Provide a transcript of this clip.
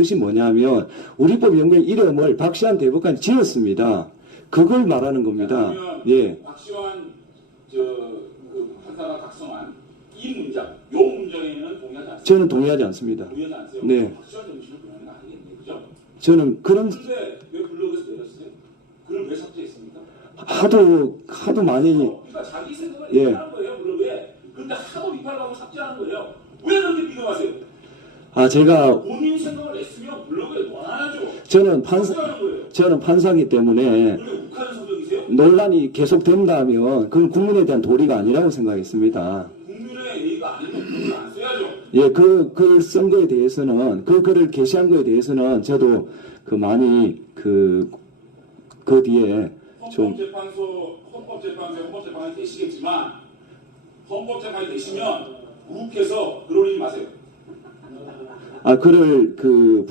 뜻이 뭐냐면 우리법 연구의 이름을 박시환 대법관이 지었습니다. 그걸 말하는 겁니다. 예. 박시환 저그 판사가 작성한 이 문장, 요 문장에는 동의하지 않습니다. 저는 동의하지 않습니다. 동의하지 않으세요? 네. 박시환 정신을 보는 거 아니겠네요, 그죠? 저는 그런 근데 왜 블로그에서 내렸어요? 그걸 왜 삭제했습니까? 하도 하도 많이 그러니까 자기 생각을 예. 얘기하는 거예요, 블로그에. 근데 하도 비판을 하고 삭제하는 거예요. 왜 그렇게 비교하세요? 아 제가 본인 생각을 냈으면 블로그에 넣어놔야죠. 저는 판사. 저는 판사기 때문에 그게 욱하는 성격이세요? 논란이 계속된다면 그건 국민에 대한 도리가 아니라고 생각했습니다. 국민의 예의가 아니면 글을 안 써야죠. 예, 그, 글 쓴 거에 대해서는, 그 글을 게시한 거에 대해서는 저도 그 많이 그, 그 뒤에 좀, 헌법재판소, 헌법재판소에 헌법재판이 되시겠지만 헌법재판이 되시면 욱해서 글 올리지 마세요. 아, 글을 그,